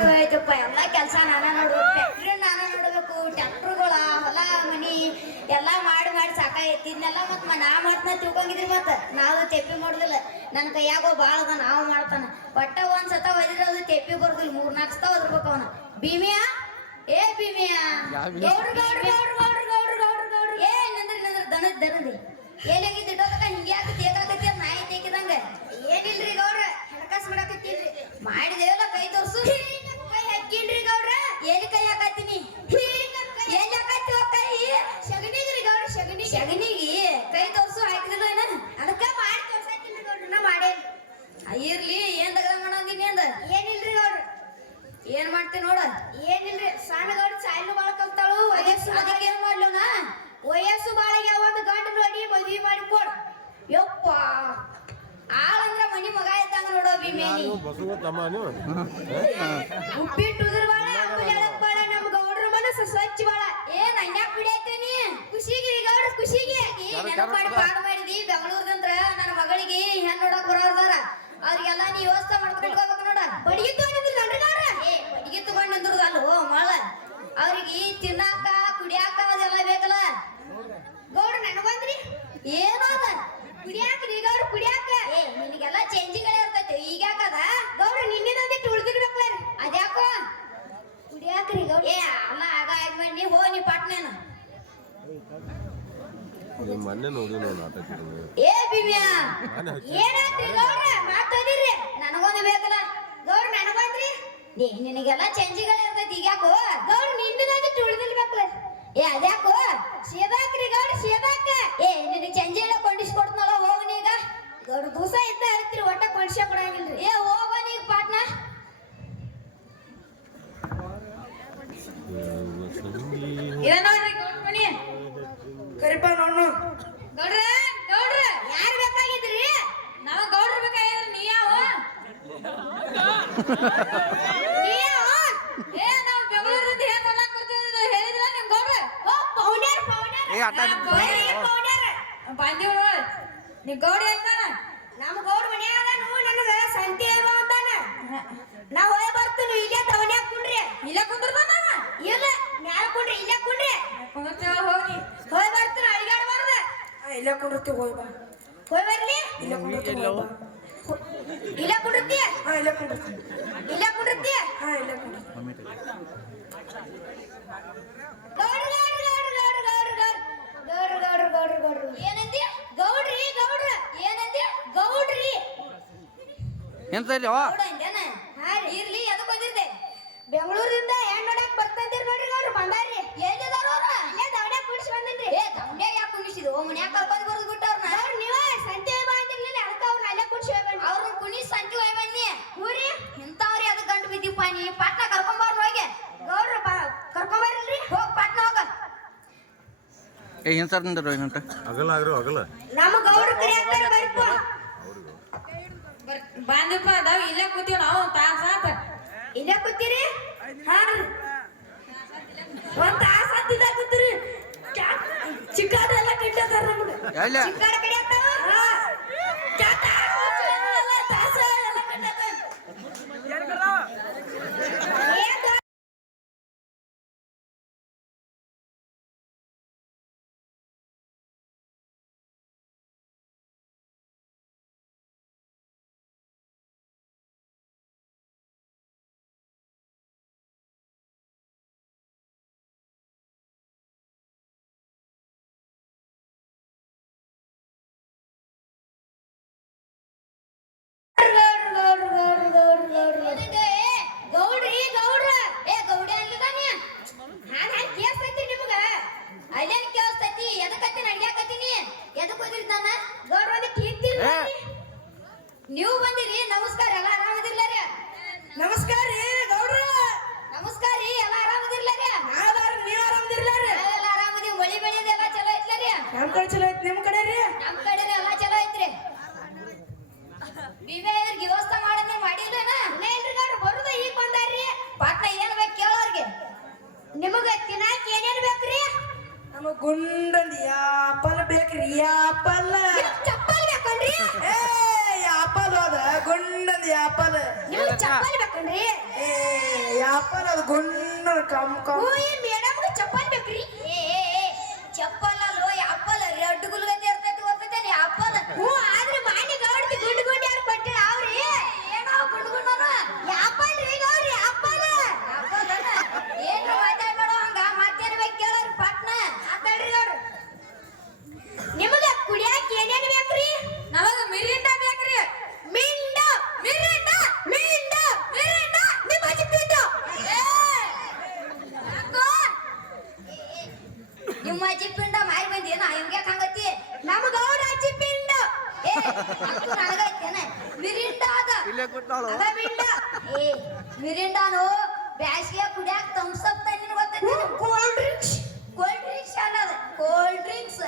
ಆಗೋಯ್ತಪ್ಪ ಎಲ್ಲ ಕೆಲಸ ನಾನ ನೋಡ್ಬೇಕು ಫ್ಯಾಕ್ಟ್ರಿ ನಾನ ನೋಡ್ಬೇಕು ಟ್ಯಾಕ್ಟರ್ಗಳ ಹೊಲ ಮನಿ ಎಲ್ಲ ಮಾಡಿ ಸಾಕಾಗೈತಿ ಇದನ್ನೆಲ್ಲ ಮತ್ ನಾ ಮಾಡ್ತಾನ ತಿಳ್ಕೊಂಡಿದ್ರಿ ಮತ್ತ ನಾವು ತೆಪ್ಪಿ ಮಾಡುದಿಲ್ಲ ನನ್ನ ಕೈಯಾಗೋ ಬಾಳ ಅದ ನಾವು ಮಾಡ್ತಾನ ಒಟ್ಟ ಒಂದ್ಸತ ಒದಿರೋದು ತೆಪ್ಪಿ ಬರುದಿಲ್ಲ 3-4 ಸತ ಒದಿರ್ಬೇಕು ಅವನ ಭೀಮಿಯಾ ಏ ಭೀಮಿಯಾ ಗೌಡ್ರು ಗೌಡ್ರು ಗೌಡ್ರು ಗೌಡ್ರು ಗೌಡ್ರು ಗೌಡ್ರು ಗೌಡ್ರು ಏ ನಂದ್ರಿ ದನದಿ ಏನಾಗಿದ್ದು ಇಡೋದಕ್ಕ ಹಿಂಗೆ ಯಾಕೆ ತೇಗಾಕತ್ತಿ ಅಂತ ನಾಯಿ ತೇಕಿದಂಗ ಏನಿಲ್ರಿ ಗೌಡ್ರ ಹಣಕಾಸು ಮಾಡಾಕತ್ತೀನ್ರಿ ಮಾಡಿದೇವಲ್ಲ ಕೈ ತೋರ್ಸು ಕೈ ಹಾಕಿನ್ರಿ ಗೌಡ್ರ ಏನ್ ಕೈ ಹಾಕತ್ತೀನಿ ಏನ್ ಹಾಕತ್ತಿ ಕೈ ಶಗಣಿಗ್ರಿ ಗೌಡ್ರ ಶಗಣಿಗಿ ಕೈ ತೋರ್ಸು ಹಾಕಿದಿಲ್ಲ ಏನ ಅದಕ್ಕ ಮಾಡಿ ತೋರ್ಸಾಕಿನ್ರಿ ಗೌಡ್ರ ನಾ ಮಾಡೇನಿ ಇರ್ಲಿ ಏನ್ ತಗದ ಮಾಡಂದಿನಿ ಅಂದ ಏನಿಲ್ರಿ ಗೌಡ್ರ ಏನ್ ಮಾಡ್ತೀನಿ ನೋಡ ಏನಿಲ್ರಿ ಸಣ್ಣ ಗೌಡ್ರ ಸಾಯ್ಲು ಬಾಳ ಕಲ್ತಾಳು ಅದಕ್ಕೆ ಏನ್ ಮಾಡ್ಲೋನಾ ವಯಸ್ಸು ಬಾಳಿಗೆ ಒಂದು ಗಂಡು ನೋಡಿ ಮದ್ವಿ ಮಾಡಿ ಕೊಡು ಯಪ್ಪ ಆಳಂದ್ರ ಮನಿ ಮಗ ಇದ್ದಂಗ ನೋಡೋ ಭೀಮೇನಿ ಉಪ್ಪಿಟ್ಟು ಉದುರ್ ಬಾಳ ಬಾಳ ನಮ್ ಗೌಡ್ರ ಮನಸ್ಸು ಸ್ವಚ್ಛ ಬಾಳ ಏನ್ ಅನ್ಯಾಕ್ ಬಿಡೈತೇನಿ ಖುಷಿಗೆ ಗೌಡ್ರ ಖುಷಿಗೆ ನೆನಪಾಡಿ ಪಾಡು ಮಾಡಿದಿ ಬೆಂಗಳೂರ್ದಂದ್ರ ನನ್ನ ಮಗಳಿಗೆ ಹೆಣ್ ನೋಡಕ್ ಬರೋರ್ದಾರ ಅವ್ರಿಗೆಲ್ಲ ನೀ ವ್ಯವಸ್ಥೆ ಮಾಡ್ಕೊಳ್ಬೇಕು ನೋಡ ಬಡಿಗೆ ತಗೊಂಡಿದ್ರು ಗಂಡ್ರಗಾರ ಏ ಬಡಿಗೆ ತಗೊಂಡ್ ನಿಂದ್ರದಲ್ಲ ಮಳ ಅವ್ರಿಗೆ ತಿನ್ನಾಕ ಕುಡಿಯಾಕ ಅದೆಲ್ಲ ಬೇಕಲ್ಲ ಗೌಡ್ರ ನನಗೊಂದ್ರಿ ಏನದ ಕುಡಿಯಾಕ್ರಿ ಗೌಡ್ರ ಕುಡಿಯಾಕ ಏ ನಿನಗೆಲ್ಲ ಚೇಂಜಿಂಗ್ ಇರ್ತೈತಿ ಈಗ ಯಾಕದ ಗೌಡ್ರ ನಿನ್ನಿದಂದಿಟ್ಟು ಉಳ್ದಿರ್ಬೇಕಲ್ಲ ಅದ್ಯಾಕೋ ಕುಡಿಯಾಕ್ರಿ ಗೌಡ್ರ ಏ ಅಲ್ಲ ಆಗ ಆದ್ಮೇಲೆ ನೀ ಹೋ ನೀ ಪಟ್ನೇನ ಮೊನ್ನೆ ನೋಡಿ ಏ ಬಿವ್ಯಾ ಏನಾತ್ರಿ ಗೌಡ್ರ ಮಾತಾಡಿರಿ ನನಗೊಂದು ಬೇಕಲ್ಲ ಗೌಡ್ರ ನನಗೊಂದ್ರಿ ನಿನಗೆಲ್ಲ ಚೇಂಜಿಂಗ್ ಇರ್ತೈತಿ ಈಗ ಯಾಕೋ ಗೌಡ್ರ ನಿನ್ನಿದಂದಿಟ್ಟು ಉಳ್ದಿರ್ಬೇಕಲ್ಲ ಏ ಅದ್ಯಾಕೋ ಸೇದಾಕ್ರಿ ಗೌಡ್ರ ಸೇದಾಕ ಏ ನಿನಗೆ ಚಂಜಿ ಎಲ್ಲ ಕೊಂಡಿಸ್ಕೊಡ್ತನಲ್ಲ ಹೋಗನಿ ಈಗ ಗೌಡ್ರ ದೂಸ ಇದ್ದ ಇರ್ತೀರಿ ಒಟ್ಟ ಕೊಂಡಿಸ ಕೊಡಂಗಿಲ್ರಿ ಏ ಹೋಗನಿ ಈಗ ಪಾಟ್ನ ಏನೋರಿ ಗೌಡ್ರ ಮನಿ ಕರಿಪ ನೋಡು ಗೌಡ್ರ ಗೌಡ್ರ ಯಾರು ಬೇಕಾಗಿದ್ರಿ ನಾವು ಗೌಡ್ರ ಬೇಕಾಗಿದ್ರಿ ನೀ ಯಾವ ಏ ನಾವು ಬೆಂಗಳೂರಿಂದ ಹೇಗೆ ಕೊಡ್ಲಾಕ್ ಬರ್ತೀವಿ ಹೇಳಿದ್ರ ನಿಮ್ ಗೌಡ್ರ ಓ ಪೌಡರ್ ಬಂದಿವ್ ನೋಡ್ ನೀ ಗೌಡ್ರ ಹೇಳ್ತಾನ ನಮ್ಮ ಗೌಡ್ರ ಮನ್ಯಾಗ ನನಗ ಸಂತಿ ಏನೋ ಅಂತಾನ ನಾ ಹೋಗಿ ಬರ್ತೀನಿ ಇಲ್ಲೇ ತವನ್ಯಾಗ ಕುಂಡ್ರಿ ಇಲ್ಲೇ ಕುಂದ್ರದಾನ ಇಲ್ಲ ಮ್ಯಾಲ ಕುಂಡ್ರಿ ಇಲ್ಲೇ ಕುಂಡ್ರಿ ಕುಂದ್ರತೇವ ಹೋಗಿ ಬರ್ತೀನಿ ಅಳಿಗಾಡ್ಬಾರ್ದ ಇಲ್ಲೇ ಕುಂಡ್ರತಿ ಹೋಗಿ ಬಾ ಹೋಗಿ ಬರ್ಲಿ ಇಲ್ಲೇ ಕುಂಡ್ರತಿ ಇಲ್ಲೇ ಕುಂಡ್ರತಿ ಇಲ್ಲೇ ಕುಂಡ್ರತಿ ಇಲ್ಲೇ ಕುಂಡ್ರತಿ ಇಲ್ಲೇ ಕುಂಡ್ರತಿ ಗೌಡ್ರ ಏನಂದಿ ಗೌಡ್ರಿ ಗೌಡ್ರ ಏನಂದಿ ಗೌಡ್ರಿ ಎಂತ ಇರ್ಲಿ ಅದಕ್ಕೆ ಬಂದಿರ್ದೆ ಬೆಂಗಳೂರಿಂದ ಹೆಣ್ ನೋಡಕ್ ಬರ್ತಂದಿರ್ ನೋಡ್ರಿ ಗೌಡ್ರ ಬಂದಾರ್ರಿ ಎಲ್ಲಿದಾರ ಅವ್ರ ಇಲ್ಲೇ ದವಡ್ಯಾಗ ಕುಣಿಸಿ ಬಂದಿನ್ರಿ ಏ ದವಡ್ಯಾಗ ಯಾಕೆ ಕುಣಿಸಿದ್ರು ಮನ್ಯಾಗ ಕರ್ಕೊಂಡ್ ಬರೋದು ಬಿಟ್ಟವ್ರನ್ನ ಅವ್ರ ನೀವ ಸಂತೆ ಹೋಗಿ ಬಂದಿರ್ಲಿಲ್ಲ ಅದಕ್ಕೆ ಅವ್ರನ್ನ ಅಲ್ಲೇ ಕುಣಿಸಿ ಹೋಗಿ ಬನ್ನಿ ಅವ್ರನ್ನ ಕುಣಿಸಿ ಸಂತೆ ಹೋಗಿ ಬನ್ನಿ ಊರಿ ಇಂಥವ್ರಿ ಅದಕ್ಕೆ ಗಂಟು ಬಿದ್ದಿಪ್ಪ ನೀ ಪಾಟ್ನ ಕರ್ಕೊಂಬಾರ ಹೋಗಿ ಗೌಡ್ರ ಕರ್ಕೊಂಬರ್ರಿ ಹೋಗ್ ಪಾಟ್ನ ಹೋಗ ಏ ಏನು ಸರ್ ನಿಂದ್ರು ಏನಂತ ಅಗಲ ಆಗ್ರು ಅಗಲ ನಮ್ಮ ಗೌಡ್ರ ಕರಿಯಾಕ್ತಾರ ಬರ್ಪ ಬಾಂಧಪ್ಪ ಅದಾವ ಇಲ್ಲೇ ಕೂತೀವಿ ನಾವು ತಾಸಾತ ಇಲ್ಲೇ ಕೂತೀರಿ ಹಾ ಒಂದ್ ತಾಸ ಹತ್ತಿದ ಕೂತೀರಿ ಚಿಕ್ಕದೆಲ್ಲ ಕಟ್ಟದಾರ ನಮ್ಗೆ ಚಿಕ್ಕದ ಕಡಿಯಾಕ್ತಾವ ತಾಸ ಎಲ್ಲ ಕಟ್ಟದ ಗೌಡ್ರಿ ಗೌಡ್ರ ಏ ಗೌಡ ಅನ್ಲಿದಾನಿ ಹಾನ್ ಹಾನ್ ಕೇಳ್ತೈತಿ ನಿಮಗ ಅಲ್ಲೇನ್ ಕೇಳ್ತೈತಿ ಎದಕತ್ತಿ ನಡ್ಯಾಕತ್ತೀನಿ ಎದಕ್ ಹೋದಿರಿ ನಾನು ಗೌಡ್ರ ಒಂದು ಕೀರ್ತಿಲ್ಲ ನೀವು ಬಂದಿರಿ ನಮಸ್ಕಾರ ಎಲ್ಲ ಆರಾಮದಿರ್ಲ ರೀ ನಮಸ್ಕಾರ ರೀ ಗೌಡ್ರ ನಮಸ್ಕಾರ ರೀ ಎಲ್ಲ ಆರಾಮದಿರ್ಲ ರೀ ನೀವು ಆರಾಮದಿರ್ಲ ರೀ ಎಲ್ಲ ಆರಾಮದಿ ಮಳಿ ಬೆಳೆದ ಎಲ್ಲ ಚಲೋ ಐತ್ಲ ರೀ ನಮ್ ಕಡೆ ಚಲೋ ಐತಿ ನಿಮ್ ಕಡೆ ರೀ ನಮ್ ಕಡೆ ಎಲ್ಲ ಚಲೋ ಐತ್ರಿ ವಿವೇರ್ಗೆ ವ್ಯವಸ್ಥೆ ಮಾಡಂದ್ರೆ ಮಾಡಿಲ್ಲೇನ ಇಲ್ರಿ ಗೌಡ್ರ ಬರುದ ಈಗ ಬಂದಾರ್ರಿ ಪಾಟ್ನ ಏನ್ ಬೇಕು ಕೇಳೋರ್ಗೆ ನಿಮಗ ತಿನ್ನಾಕ ಏನೇನ್ ಬೇಕ್ರಿ ನಮಗ್ ಗುಂಡಂದ್ ಯಾಪಲ್ ಬೇಕ್ರಿ ಯಾಪಲ್ ಚಪ್ಪಲ್ ಬೇಕನ್ರಿ ಏ ಯಾಪಲ್ ಹೋದ ಗುಂಡಂದ್ ಯಾಪಲ್ ನಿಮಗ್ ಚಪ್ಪಲ್ ಬೇಕನ್ರಿ ಏ ಆಪಲ್ ಅದು ಗುಂಡ ಕಮ್ ಕಮ್ ಮೇಡಮ್ ಚಪ್ಪಲ್ ಬೇಕ್ರಿ ಚಪ್ಪಲ್ ಅಲ್ಲೋ ಆಪಲ್ ರೆಡ್ ಗುಲ್ಗಂದಿ ಇರ್ತೈತಿ ಗೊತ್ತೈತೆ ಆಪಲ್ ಆದ್ರೆ ಮಾನಿ ಗೌಡ್ತಿ ಗುಂಡು ಗುಂಡು ಯಾರು ಕೊಟ್ಟಿರ ಅವ್ರಿ ಏನೋ ಗುಂಡು ಗುಂಡನ ಆಪಲ್ ರೀ ಗೌಡ್ರಿ ಆಪಲ್ ಆಪಲ್ ಏನು ಮಾತಾಡ್ಬೇಡ ಹಂಗ ಮಾತೇನ್ಬೇಕು ಕೇಳೋರು ಪಟ್ನ ಮಾತಾಡ್ರಿ ಗೌಡ್ರು ನಿಮಗ ಕುಡಿಯಾಕ ಏನೇನು ಬೇಕ್ರಿ ನಮಗ ಮಿರಿಂಡ ಬೇಕ್ರಿ ಮಿಂಡ ಮಿರಿಂಡ ಮಿಂಡ ಮಿರಿಂಡ ನಿಮ್ಮ ಅಜ್ಜಿ ಪಿಂಡ ನಿಮ್ಮ ಅಜ್ಜಿ ಪಿಂಡ ಮಾರಿ ಬಂದೇನ ಹೆಂಗೆ ಹಂಗತಿ ನಮ್ಮ ಗೌಡ ಅಜ್ಜಿ ಪಿಂಡ ನನಗೈತೇನ ಮಿರಿಂಡ ಅದ ಇಲ್ಲೇ ಕೂತಾಳು ಅದ ಮಿಂಡ ಮಿರಿಂಡಾನು ಬ್ಯಾಸಿಗೆ ಕುಡಿಯಾಕ ಥಮ್ಸ್ ಅಪ್ ತಂದಿನ ಗೊತ್ತೈತಿ ಕೋಲ್ಡ್ ಡ್ರಿಂಕ್ಸ್ ಅನ್ನೋದು ಕೋಲ್ಡ್ ಡ್ರಿಂಕ್ಸ್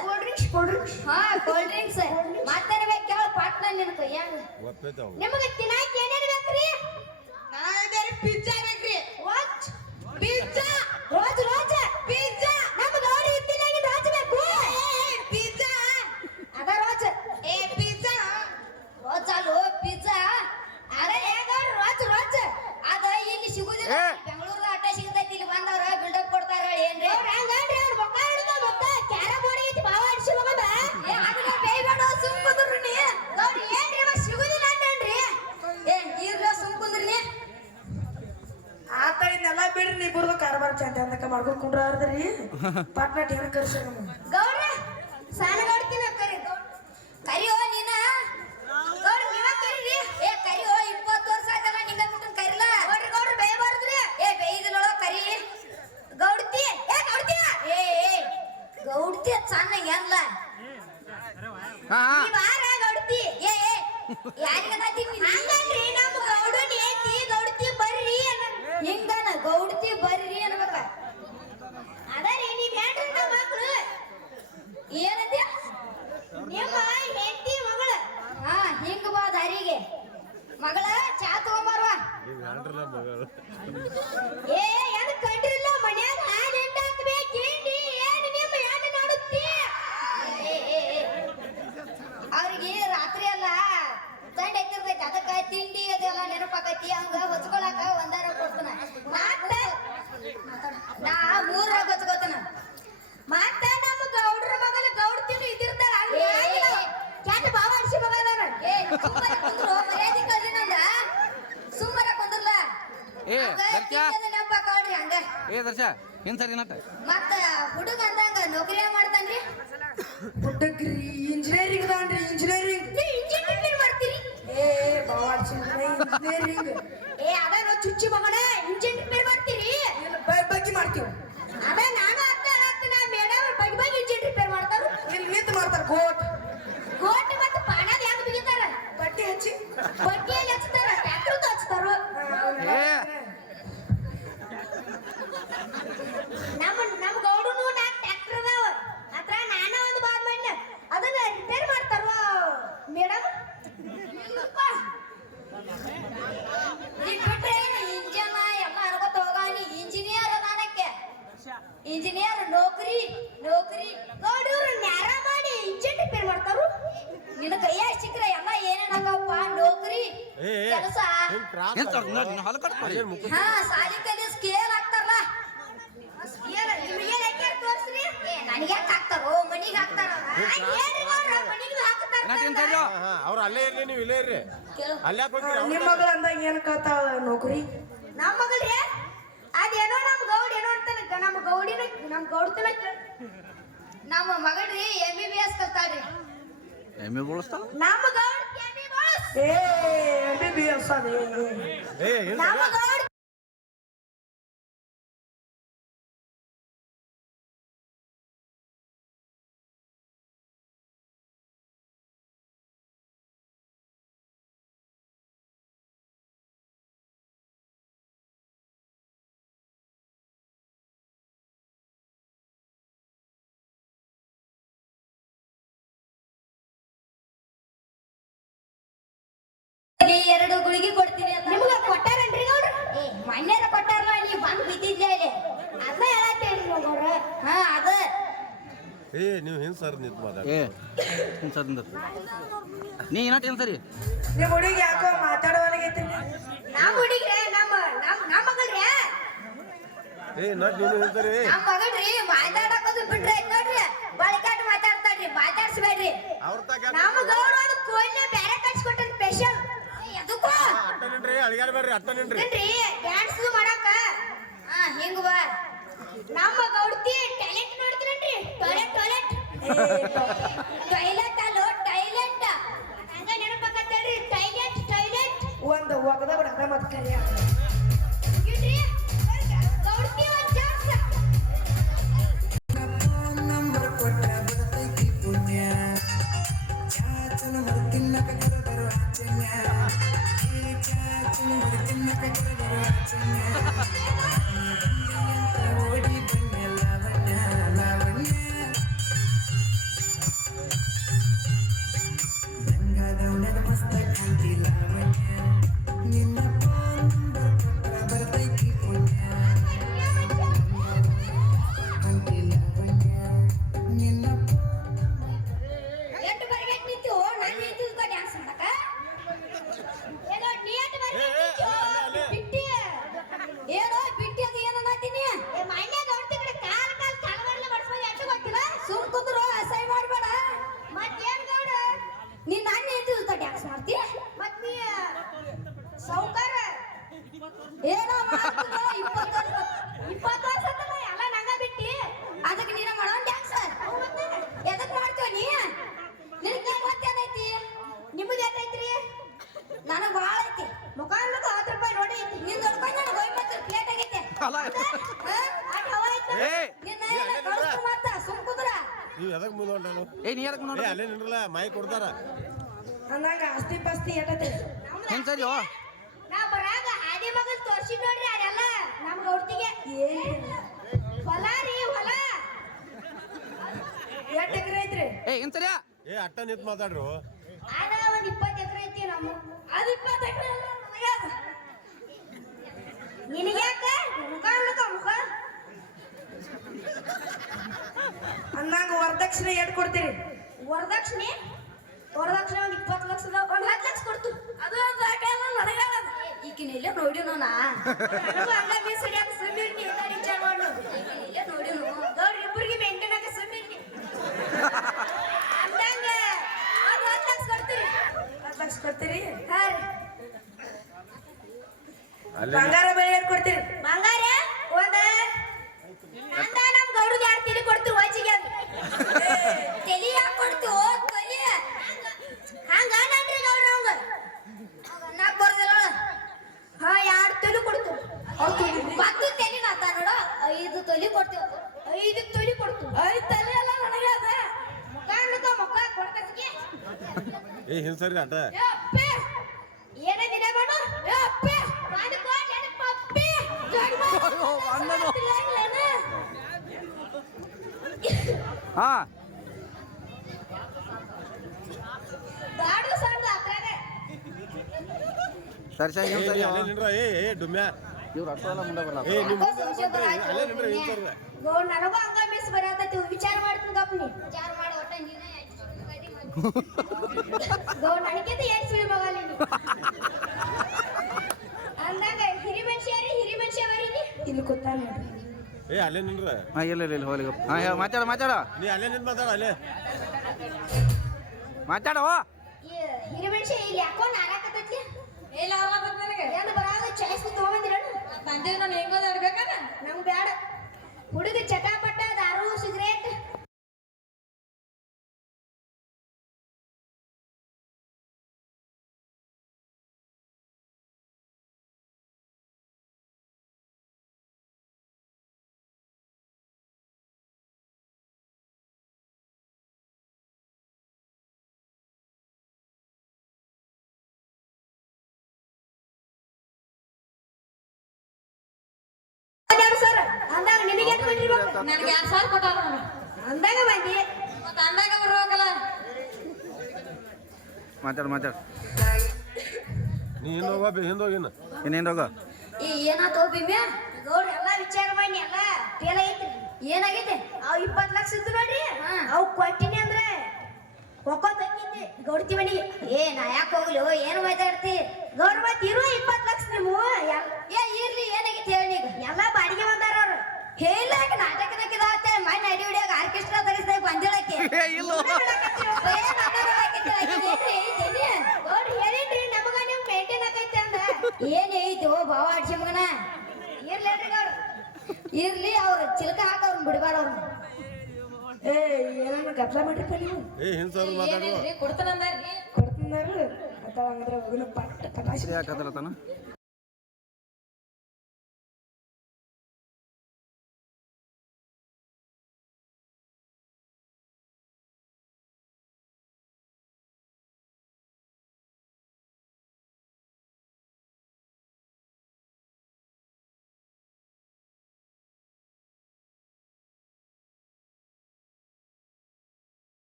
ಹಾ ಕೋಲ್ಡ್ ಡ್ರಿಂಕ್ಸ್ ಮಾತಾಡ ಬೇಕು ಕೇಳ ಪಾಟ್ನ ನಿನ್ ಕೈಯಾಗ ಗೊತ್ತೈತೆ ಅವು ನಿಮಗೆ ತಿನ್ನಾಕ ಏನೇನು ಬೇಕ್ರಿ ನನಗೆ ಬೇರೆ ಪಿಜ್ಜಾ ಬೇಕ್ರಿ ವಾಚ್ ಪಿಜ್ಜಾ ರೋಜ್ ಪಿಜ್ಜಾ ನಮ್ಮ ಗೌಡಿ ತಿನ್ನಾಗಿ ರೋಜ್ ಬೇಕು ಪಿಜ್ಜಾ ಅದ ರೋಜ್ ಪಿಜ್ಜಾ ರೋಜ್ ಅಲ್ಲೋ ಪಿಜ್ಜಾ ಅರೆ ರೋಜ್ ಅದ ಇಲ್ಲಿ ಸಿಗುದಿಲ್ಲ ಬೆಂಗಳೂರದ ಅಟ್ಟ ಸಿಗತೈತಿ ಇಲ್ಲಿ ಬಂದವ್ರ ಬಿಲ್ಡಪ್ ಕೊಡ್ತಾರ ಏನ್ರಿ ಹಂಗನ್ರಿ ಅವ್ರ ಮಕ್ಕ ಹಿಡಿದ ಮತ್ತ ಕ್ಯಾರ ಬೋರ್ಡ್ ಐತಿ ಬಾವ ಅಡಿಸಿ ಮಗದ ಅದನ್ನ ಬೇಯ್ಬೇಡ ಸುಮ್ ಕುಂದ್ರಿ ನೀ ಗೌಡಿ ಏನ್ರಿ ಅವ ಸಿಗುದಿಲ್ಲ ಅಂತೇನ್ರಿ ಏನ್ ಇರ್ಲ ಸುಮ್ ಕುಂದ್ರಿ ನೀ ಆತ ಇದನ್ನೆಲ್ಲ ಬಿಡ್ರಿ ನೀ ಬುರ್ದು ಕಾರ್ಬಾರ್ ಚಂದ ಅಂದಕ ಮಾಡ್ಕೊಂಡ್ ಕುಂಡ್ರಾರ್ದ್ರಿ ಪಾಟ್ನ ಟೇನ ಕರ್ಸ ಗೌಡ್ರ ಸಾನ ಗೌಡ್ತಿನ ಕರಿಯೋ ನೀನ ಗೌಡ್ರ ನೀವ ಕರೀರಿ ಕರಿಯೋ 20 ವರ್ಷ ಆಯ್ತಲ್ಲ ನಿಂಗ ಬಿಟ್ಟು ಕರಿಲ್ಲ ಗೌಡ್ರ ಬೇಯಬಾರ್ದ್ರಿ ಬೇಯ್ದಿಲ್ಲೋ ಕರಿ ಗೌಡ್ತಿ ಗೌಡ್ತಿ ಸಣ್ಣ ಏನ್ಲ ಹಾ ಈ ವಾರ ಗೌಡ್ತಿ ಯಾರಿಗನ್ನತಿ ಹಂಗನ್ರಿ ನಮ್ಮ ಗೌಡನ್ ಏತಿ ಗೌಡ್ತಿ ಬರ್ರಿ ಹಿಂಗನ ಗೌಡ್ತಿ ಬರ್ರಿ ಅನ್ಬೇಕ ಅದರಿ ನೀವ್ ಹೇಳ್ರಿ ನಮ್ಮ ಮಕ್ಳು ಏನಂತ ನಿಮ್ಮ ಹೆಂಡತಿ ಮಗಳು ಹಾ ಹಿಂಗ ಬಾ ದಾರಿಗೆ ಮಗಳ ಚಾ ತಗೊಂಬರ್ವ ನೀವು ಯಾರಲ್ಲ ಮಗಳು ಏನು ಕಂಡ್ರಿಲ್ಲ ಮನ್ಯಾಗ ಹಾಲು ಎಂಟ ಹಾಕ್ಬೇಕು ಏನ್ರಿ ಏನು ನಿಮ್ಮ ಹೆಣ್ಣು ನೋಡುತ್ತಿ ಅವ್ರಿಗೆ ರಾತ್ರಿ ಎಲ್ಲ ತಂಡ ಎತ್ತಿರ್ತೈತಿ ಅದಕ್ಕ ತಿಂಡಿ ಅದೆಲ್ಲ ನೆನಪಾಕೈತಿ ಹಂಗ ಹೊಚ್ಕೊಳಕ ಒಂದಾರ ಕೊಡ್ತಾನ ನಾ 3 ಹೊಚ್ಕೋತಾನ ಮತ್ತ ನಮ್ಮ ಗೌಡ್ರ ಮಗಲ ಗೌಡ್ತಿನ ಇದಿರ್ತಾರ ಕ್ಯಾಟ ಬಾವ ಅಡಿಸಿ ಮಗ ಅದಾನ ಸುಮ್ಮನೆ ಕುಂದ್ರು ಮರ್ಯಾದೆ ಕಲಿನಂದ ಸುಮ್ಮನೆ ಕುಂದ್ರಲ್ಲ ಏ ದರ್ಶ ನೆನಪಾಕವ್ರಿ ಹಂಗ ಏ ದರ್ಶ ಏನ್ ಸರಿ ನಟ ಮತ್ತ ಹುಡುಗ ಅಂದಂಗ ನೌಕರಿ ಮಾಡ್ತಾನ್ರಿ ಹುಡುಗ್ರಿ ಇಂಜಿನಿಯರಿಂಗ್ ಅದಾನ್ರಿ ಇಂಜಿನಿಯರಿಂಗ್ ಇಂಜಿನಿಯರಿಂಗ್ ಮಾಡ್ತೀರಿ ಬಾವಾಡ್ ಇಂಜಿನಿಯರಿಂಗ್ ಅದ ನಾವು ಚುಚ್ಚಿ ಮಗನ ಇಂಜಿನಿಯರಿಂಗ್ ಮಾಡ್ತೀರಿ ಬಗ್ಗೆ ಮಾಡ್ತೀವಿ ಅದ ನಾನು ನಾ ಮೇಡಮ್ ಬಗ್ಗೆ ಇಂಜಿನ್ ರಿಪೇರ್ ಮಾಡ್ತಾರ ಇಲ್ಲಿ ನಿಂತು ಮಾಡ್ತಾರ ಗೋಟ್ ಗೋಟ್ ಮತ್ತೆ ಪಾಣದ ಹೆಂಗ್ ಬಿಗಿತಾರ ಬಟ್ಟೆ ಹಚ್ಚಿ ಬಡ್ಡಿಯಲ್ಲಿ ಹಚ್ತಾರ ಟ್ಯಾಕ್ಟರ್ ಹಚ್ತಾರ ಏ ನಮ್ಮ ಗೌಡನು 4 ಟ್ಯಾಕ್ಟರ್ ಅದಾವ ಅತ್ರ ನಾನ ಒಂದು ಬಾರ್ ಮಣ್ಣ ಅದನ್ನ ರಿಪೇರ್ ಮಾಡ್ತಾರ ಮೇಡಮ್ ಇಂಜನ್ ಎಲ್ಲ ಅನ್ಕೋತ ಹೋಗಾನಿ ಇಂಜಿನಿಯರ್ ಅದಾನಕ್ಕೆ ಇಂಜಿನಿಯರ್ ನೌಕರಿ ಗೌಡರು ನ್ಯಾರ ಮಾಡಿ ಇಂಜಿನ್ ರಿಪೇರ್ ಮಾಡ್ತಾರು ನಿನ್ನ ಕೈಯಾಗ ಸಿಕ್ಕ್ರೆ ಎಲ್ಲ ಏನೇನಾಗಪ್ಪ ನೌಕರಿ ಕೆಲಸ ಏನ್ ಸರ್ ಹಾಲು ಕಟ್ಕೊಳ್ಳಿ ಹಾ ಸಾಲಿ ಕಲಿ ಸ್ಕೇಲ್ ಹಾಕ್ತಾರಲ್ಲ ಸ್ಕೇಲ್ ನಿಮಗೆ ಯಾಕೆ ತೋರಿಸ್ರಿ ನನಗೆ ಯಾಕೆ ಹಾಕ್ತಾರೋ ಮನಿಗೆ ಹಾಕ್ತಾರ ಮನಿಗೆ ಹಾಕ್ತಾರ ನಟ ಏನ್ ಸರಿ ಅವ್ರು ಅಲ್ಲೇ ಇರ್ಲಿ ನೀವು ಇಲ್ಲೇ ಇರ್ರಿ ಕೇಳು ಅಲ್ಲೇ ಹೋಗ್ತೀರಿ ನಿಮ್ಮ ಮಗಳು ಅಂದಾಗ ಏನ್ ಕಳ್ತಾಳ ನೌಕರಿ ನಮ್ಮ ಮಗಳ್ರಿ ಅದೇನೋ ನಮ್ಮ ಗೌಡ್ ಏನೋ ಅಂತಾನ ನಮ್ಮ ಗೌಡ್ತನ ನಮ್ಮ ಮಗಳ್ರಿ MBBS ಕಲ್ತಾಳ್ರಿ ಎಮ್ಮೆ ಬೋಳಿಸ್ತಾಳ ನಮ್ಮ ಗೌಡ್ MBBS MBBS ಅದೇ ನಮ್ಮ ಗೌಡ್ ಎರಡು ಗುಳಿಗೆ ಕೊಡ್ತೀನಿ ಅಂತ ನಿಮಗೆ ಕೊಟ್ಟಾರನ್ರಿ ಗೌಡ್ರ ಮನ್ಯಾರ ಕೊಟ್ಟಾರಲ್ಲ ನೀವು ಬಂದು ಬಿದ್ದಿದ್ಲೇ ಇಲ್ಲಿ ಅದ ಹೇಳತ್ತೇನ್ರಿ ಗೌಡ್ರ ಹಾ ಅದ ನೀವು ಹಿಂಗ್ ಸರ್ ನಿಂತು ಮಾತಾಡಿ ಏ ಏನ್ ಸರ್ ನೀ ಏನಟ ಏನ್ ಸರಿ ನಿಮ್ಮ ಹುಡುಗಿ ಯಾಕೋ ಮಾತಾಡೋವಾಗೈತಿ ನಮ್ಮ ಹುಡುಗ್ರೆ ನಮ್ಮ ಮಗಳ್ರೆ ಏ ನಟ್ ನೀನು ಹೇಳ್ತಾರೆ ನಮ್ಮ ಮಗಳ್ರಿ ಮಾತಾಡಕೋದು ಬಿಟ್ರೆ ನೋಡ್ರಿ ಬಳಿಕಾಟ್ ಮಾತಾಡ್ತಾಡ್ರಿ ಮಾತಾಡ್ಸ್ಬೇಡ್ರಿ ಅವ್ರ ತಾಕ ನಮ್ಮ ಗೌಡ ಅದು ಕೋಲ್ನೆ ಬೇರೆ ಕಳ್ಸಿಕೊಟ್ಟ ಸ್ಪೆಷಲ್ ಎದಕ್ಕೋ ಅಟ್ಟ ನಿನ್ರಿ ಅಳಿಗಾಡ್ಬೇಡ್ರಿ ಅಟ್ಟ ನಿನ್ರಿ ಏನ್ರಿ ಡ್ಯಾನ್ಸ್ ಮಾಡಕ ಹಿಂಗ ಬಾ ನಮ್ಮ ಗೌಡ್ತಿ ಟ್ಯಾಲೆಂಟ್ ನೋಡ್ತೀರನ್ರಿ ಟಾಯ್ಲೆಟ್ ಟಾಯ್ಲೆಟ್ ಅಲ್ಲೋ ಟೈಲೆಂಟ್ ಹಂಗ ನೆನಪಾಕತ್ತೇಳ್ರಿ ಟಾಯ್ಲೆಟ್ ಒಂದು ಒಗದ ಬಿಡ ಮತ್ ಕರಿಯ ಇಡ್ರಿ ಗೌಡ್ತಿ ಒಂದ್ ಚಾನ್ಸ್ ಎಷ್ಟು ಬರ್ಗೆಟ್ ನಿಂತು ನಾನು ನಿಂತಿದ್ದ ಡ್ಯಾನ್ಸ್ ಮಾಡಕ ಏನೋ ನೀ ಎಷ್ಟು ಬರ್ಗೆಟ್ ನಿಂತು ಬಿಟ್ಟಿ ಏನೋ ಬಿಟ್ಟಿ ಅದು ಏನೋ ನಾತೀನಿ ಮೈನ್ಯಾಗ ಹೊಡ್ತಿ ಕಡೆ ಕಾಲ್ ತಳವರ್ಲೆ ಮಾಡ್ಸ್ಬೋದು ಎಷ್ಟು ಗೊತ್ತಿಲ್ಲ ಸುಮ್ ಕುಂದ್ರು ಅಸಹ್ಯ ಮಾಡ್ಬೇಡ ಮತ್ತೇನ್ ಗೌಡ ನೀ ನಾನು ನಿಂತಿದ್ದ ಡ್ಯಾನ್ಸ್ ಮಾಡ್ತಿ ಮತ್ ನೀ ಸೌಕರ್ ಏನೋ ಮಾಡ್ತೀನೋ 20 ವರ್ಷ ಆತಲ್ಲ ಎಲ್ಲ ನಂಗ ಬಿಟ್ಟಿ ಅದಕ್ಕೆ ನೀನ ಮಾಡೋ ಡ್ಯಾನ್ಸ್ ಎದಕ್ ಮಾಡ್ತೀವ ನೀ ನಿನಗೆ ಮತ್ತೇನೈತಿ ನಿಮ್ಮದು ಎಷ್ಟೈತ್ರಿ ನನಗೆ ಭಾಳ ಐತಿ ಮುಖ ಅನ್ನೋದು 10 ರೂಪಾಯಿ ನೋಡಿ ಐತಿ ನಿನ್ ದೊಡ್ಕೊಂಡು ನನಗೆ ಹೋಗಿ ಮತ್ತೆ ಪ್ಲೇಟ್ ಆಗೈತೆ ಅಲ್ಲ. ಅಟ್ ಹವಾ ಐತೆ ಏಯ್! ನಿನ್ನ ಕಳಿಸ್ತು ಮತ್ತ ಸುಮ್ ಕುಂದ್ರ ನೀವು ಎದಕ್ ಮುಂದೆ ಹೊಂಟಾನು ಏ ನೀ ಯಾರಕ್ಕೆ ಏ ನೋಡ್ರಿ ಅಲ್ಲೇ ನಿಂದ್ರಲ್ಲ ಮೈ ಕೊಡ್ತಾರ ಅಂದಂಗ ಆಸ್ತಿ ಪಾಸ್ತಿ ಎಟ್ಟತೆ ಹೆಂಗ್ ಸರಿ ನಾ ಬರಾಗ ಆದಿ ಮಗಲ್ ತೋರ್ಸಿ ನೋಡ್ರಿ ಅದೆಲ್ಲ ನಮ್ ಗೌಡ್ತಿಗೆ ಹೊಲ ರೀ ಹೊಲ ಎಷ್ಟ್ ಎಕರೆ ಐತ್ರಿ ಏ ಹೆಂಗ್ ಸರಿಯಾ ಏ ಅಟ್ಟ ನಿಂತ್ ಮಾತಾಡ್ರು ಆದ ಒಂದ್ 20 ಎಕರೆ ಐತಿ ನಮ್ಮ ಅದು 20 ಎಕರೆ ನಿನಗ್ಯಾಕ ಮುಖ ಅಂದಂಗ ವರದಕ್ಷಿಣೆ ಎಷ್ಟ್ ಕೊಡ್ತೀರಿ ವರದಕ್ಷಿಣೆ ಒಂದ್ 20 ಲಕ್ಷದ ಒಂದ್ 10 ಲಕ್ಷ ಕೊಡ್ತು ಅದು ಈಗಿನ ಇಲ್ಲೇ ನೋಡಿ ನಾ ಹಂಗ ಬೀಸಡಿಯಾಕ ಸುಮ್ಮಿರ್ನಿ ಎಲ್ಲ ವಿಚಾರ ಮಾಡು ಇಲ್ಲೇ ನೋಡಿ ಗೌಡ್ರ ಇಬ್ಬರಿಗೆ ಮೇಂಟೈನ್ ಆಗ ಸುಮ್ಮಿರ್ನಿ ಅಂದಂಗ ಒಂದ್ 10 ಲಕ್ಷ ಕೊಡ್ತೀರಿ 10 ಲಕ್ಷ ಕೊಡ್ತೀರಿ ಹಾ ರೀ ಅಲ್ಲೇ ಬಂಗಾರ ಬೆಳೆ ಎಷ್ಟ್ ಕೊಡ್ತೀರಿ ಬಂಗಾರ ಒಂದ ನಂದ ನಮ್ ಗೌಡ್ರಿಗೆ ಯಾರು ತಿಳಿ ಕೊಡ್ತೀವಿ ವಜ್ಜಿಗೆ ತಲಿ ಯಾಕೆ ಕೊಡ್ತೀವಿ ತಲಿ ಹಂಗ ನನ್ರಿ ಗೌಡ್ರ ಅವಂಗ ನಾಕ್ ಬರ್ದಿಲ್ಲ ಹಾ 2 ತೊಲಿ ಕೊಡ್ತೀವಿ 10 ತಲಿ ನಾತ ನೋಡ 5 ತೊಲಿ ಕೊಡ್ತೀವಿ 5 ತೊಲಿ ಕೊಡ್ತೀವಿ 5 ತಲಿ ಎಲ್ಲ ನನಗೆ ಅದ ಮುಖ ಕೊಡ್ಕತ್ಗೆ ಏ ಹಿಂಸರಿ ಅಟ್ಟ ಯಪ್ಪೆ ಏನೇ ದಿನ ಮಾಡು ಯಪ್ಪೆ ಮಾಡಿ ಕೊಡ್ ನನ್ನ ಪಪ್ಪಿ ಅಯ್ಯೋ, ಅಣ್ಣನು. ಹಾ ದಾಡು ಸಣ್ಣ ಅತ್ರಾಗ ಸರಿ ಸರಿ ಏ ಹೆಂಗ್ ಸರಿ ನೀ ಅಲ್ಲೇ ನಿಂದ್ರ ಏ ಡುಮ್ಯಾ ಇವ್ರು ಅಷ್ಟು ಎಲ್ಲ ಮುಂದೆ ಬರಲ್ಲ ಏ ನಿಮ್ ಅಲ್ಲೇ ನಿಂದ್ರ ಹಿಂಸರ್ದ ಗೌಡ್ ನನಗೂ ಹಂಗ ಮಿಸ್ ಬರತೈತಿ ವಿಚಾರ ಮಾಡ್ತೀನಿ ಗಪ್ನಿ ವಿಚಾರ ಮಾಡಿ ಒಟ್ಟ ನೀನೇ ಗೌಡ್ ನನಗಿಂತ ಏನ್ ಸುಳಿ ಮಗಲ್ಲ ನೀ ಅಂದಾಗ ಹಿರಿ ಮನುಷ್ಯ ಬರೀನಿ ಇಲ್ಲಿ ಕೂತ ನೋಡ್ರಿ ಏ ಅಲ್ಲೇ ನಿಂದ್ರ ಹಾ ಇಲ್ಲ ಹೋಲಿ ಹಾ ಮಾತಾಡ ನೀ ಅಲ್ಲೇ ನಿಂತ್ ಮಾತಾಡ ಅಲ್ಲೇ ಮಾತಾಡೋ ಹಿರಿ ಮನುಷ್ಯ ಇಲ್ಲಿ ಯಾಕೋ ನಾರಾಕತೈತಿ ಇಲ್ಲ ಅಲ್ಲ ನನಗೆ ಏನು ಬರಾಗ ಚಾಯ್ಸ್ ತಗೊಂಬಂದಿರ ತಂದೆ ನಾನು ಹೆಂಗೋದ ಇಡ್ಬೇಕನ ನಮ್ಗೆ ಬ್ಯಾಡ ಹುಡುಗ ಚಟಾಪಟ ದಾರು ಸಿಗರೇಟ್ ಸರ್ ಅಂದಾಗ ನಿನಗೆ ಎಷ್ಟು ಕೊಟ್ಟಿರ್ಬೇಕು ನನಗೆ 2000 ಕೊಟ್ಟಾರ ನಾನು ಅಂದಾಗ ಬಂದಿ ಮತ್ತೆ ಅಂದಾಗ ಬರ್ಬೇಕಲ್ಲ ಮಾತಾಡ ನೀ ಹಿಂದೋಗ ಹಿಂದೋಗಿನ ಇನ್ನೇನು ಏನಾತೋ ಬಿಮ್ಯ ಗೌಡ್ರ ಎಲ್ಲ ವಿಚಾರ ಮಾಡಿ ಎಲ್ಲ ಫೇಲ್ ಆಗೈತಿ ಏನಾಗೈತೆ ಅವ್ 20 ಲಕ್ಷ ಇದ್ದು ನೋಡ್ರಿ ಅವ್ ಕೊಟ್ಟಿನಿ ಅಂದ್ರೆ ಹೊಕ್ಕೋತಂಗಿದ್ದೆ ಗೌಡ್ತಿ ಮನಿಗೆ ನಾ ಯಾಕೆ ಹೋಗ್ಲಿ ಏನು ಮಾತಾಡ್ತಿ ಗೌಡ್ರ ಮತ್ತೆ ಇರೋ 20 ಲಕ್ಷ ನೀವು ಏ ಇರ್ಲಿ ಏನಾಗೈತಿ ಹೇಳಿ ಈಗ ಎಲ್ಲ ಬಾಡಿಗೆ ಬಂದಾರ ಅವ್ರು ಹೇಳಾಕ ನಾಟಕನಕ್ಕಿದಾತೆ ಮನೆ ಅಡಿ ಹಿಡಿಯಾಗ ಆರ್ಕೆಸ್ಟ್ರಾ ತರಿಸ್ದಾಗ ಬಂದಿಳಕ್ಕೆ ಇಲ್ಲ ಏನ್ ಐತಿ ಓ ಬಾವ ಅಡ್ಸಿ ಮಗನ ಇರ್ಲೇನ್ರಿ ಅವ್ರು ಇರ್ಲಿ ಅವ್ರ ಚಿಲಕ ಹಾಕ ಅವ್ರನ್ನ ಬಿಡಬಾರ ಅವ್ರನ್ನ ಏ ಏನನ್ನ ಗದ್ಲ ಮಾಡ್ರಿಪ್ಪ ನೀವು ಏ ಹಿಂಸರ್ ಮಾತಾಡುವ ಏನಿಲ್ರಿ ಕೊಡ್ತಾನಂದಾರ್ರಿ ಕೊಡ್ತಿದ್ದಾರೆ ಅಥವಾ ಹಂಗಂದ್ರೆ ಹೋಗಿನ ಪಟಾಶಿ ಯಾಕದಲತನ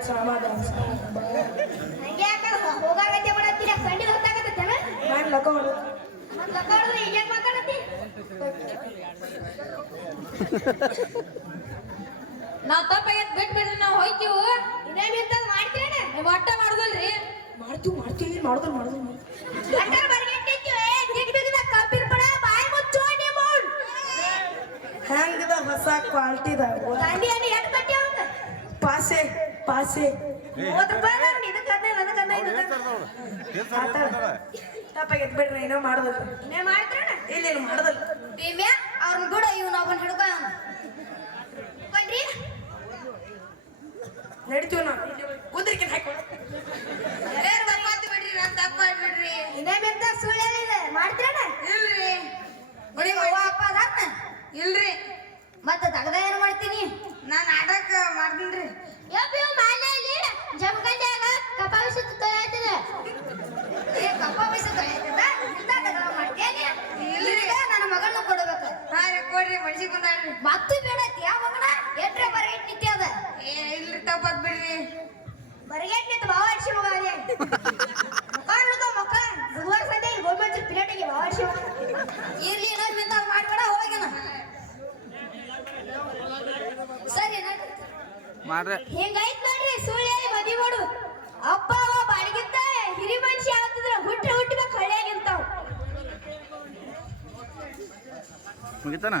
ಸಮಾಧಾನ ಹಂಗೆ ಯಾಕಂದ್ರೆ ಹೋಗಾಗತ್ತೆ ಮಾಡತ್ತೀರಿ ಕಂಡಿಲ್ ಹೊತ್ತಾಗತ್ತೇನ ಮಾಡಿ ಲಕ್ಕ ಮಾಡು ಮತ್ ಲಕ್ಕ ಹೊಡೆದ್ರೆ ಈಗ ಹೆಂಗ್ ಮಾತಾಡತ್ತಿ ನಾವ್ ತಪ್ಪಾಗೈತ್ ಬಿಟ್ಬಿಡ್ರಿ ನಾವ್ ಹೋಯ್ತೀವು ಇನ್ನೇನ್ ಇಂಥದ್ ಮಾಡ್ತೀರೇನ ನೀವ್ ಒಟ್ಟ ಮಾಡುದಲ್ರಿ ಮಾಡ್ತೀವಿ ಮಾಡೋದು ಗಂಟಲ್ ಬರ್ಗೆಟ್ಟಿರ್ತೀವಿ ದಿಗ್ ದಿಗ್ದ ಕಬ್ಬಿನ ಪಡ ಬಾಯಿ ಮುಚ್ಚೋ ನೀವು ಹೆಂಗದ ಹೊಸ ಕ್ವಾಲಿಟಿದ ಗಾಂಧಿ ಹಣ್ಣು ಎಷ್ಟು ಕಟ್ಟಿ ಅವಂಗ ಪಾಸೆ 30 ರೂಪಾಯಿ ಅದಾವ ಇದಕ್ಕಂದ ಅದಕ್ಕಂದ ತಪ್ಪಾಗೈತ್ ಬಿಡ್ರಿ ಏನೋ ಮಾಡೋದಲ್ಲ ಇನ್ನೇ ಮಾಡ್ತೀರೇನ ಇಲ್ಲೇನು ಮಾಡೋದಲ್ಲ ಭೀಮ್ಯಾ ಅವ್ರನ್ನ ಬಿಡ ಇವ್ನ ಒಬ್ಬನ್ ಹಿಡ್ಕೊ ಬನ್ರಿ ನಡಿತೀವಿ ನಾವು ಕುದ್ರಿಕೆ ಹಾಕಿ ಎಲ್ಲಾರು ಬರ್ಮಾತು ಬಿಡ್ರಿ ನಾನು ತಪ್ಪು ಮಾಡ್ಬಿಡ್ರಿ ಇನ್ನೇ ಮೆಂತ ಸುಳ್ಳು ಇದೆ ಮಾಡ್ತೀರೇನ ಇಲ್ರಿ ನೋಡಿ ಅವ್ವ ಅಪ್ಪ ಅದಾನ ಇಲ್ರಿ ಮತ್ತೆ ತಗದ ಏನು ಮಾಡ್ತೀನಿ ನಾನು ನಾಟಕ ಮಾಡ್ತೀನಿ ಯಪ್ಪಿಯು ಮಾಲೆಯಲ್ಲಿ ಜಮಖಂಡಿಯಾಗ ಕಪಾವಿಷ ತೊಳೆಯುತ್ತದೆ ಏ ಕಪಾವಿಷ ತೊಳೆಯುತ್ತದ ಇಂತ ತಗದ ಮಾಡ್ತೇನೆ ಇಲ್ಲಿಗೆ ನನ್ನ ಮಗಳನ್ನ ಕೊಡಬೇಕು ಹಾ ಕೊಡ್ರಿ ಮನ್ಸಿಗೆ ಬಂದಾಡ್ರಿ ಮತ್ತು ಬೇಡತಿ ಆ ಮಗನ ಎಟ್ರೆ ಬರಗೇಟ್ ನಿತ್ಯದ ಇಲ್ರಿ ತಪ್ಪತ್ ಬಿಡ್ರಿ ಬರಗೇಟ್ ನಿಂತ ಬಾವ ಅಡ್ಸಿ ಮಗ ಅದೇ ಮಕ್ಕ ಬುಧವಾರ ಸಂಡೆ ಗೋಲ್ಮೆಂಟ್ ಪ್ಲೇಟಿಗೆ ಬಾವ ಅಡ್ಸಿ ಇರ್ಲಿ ಇನ್ನೊಂದು ಮಿಂತ ಮಾಡ್ಬೇಡ ಹೋಗಿನ ಸರಿ ನಡ್ರಿ ಮಾಡ್ರೆ ಹಿಂಗೈತ್ ನೋಡ್ರಿ ಸುಳ್ಳಿ ಮದಿ ಮಾಡು ಅಪ್ಪ ಅವ ಬಾಡಿಗಿದ್ದ ಹಿರಿ ಮನುಷ್ಯ ಆಗ್ತಿದ್ರ ಹುಟ್ಟಬೇಕು ಹಳ್ಳಿಯಾಗಿಂತಾವ್ ಮುಗಿತಾನ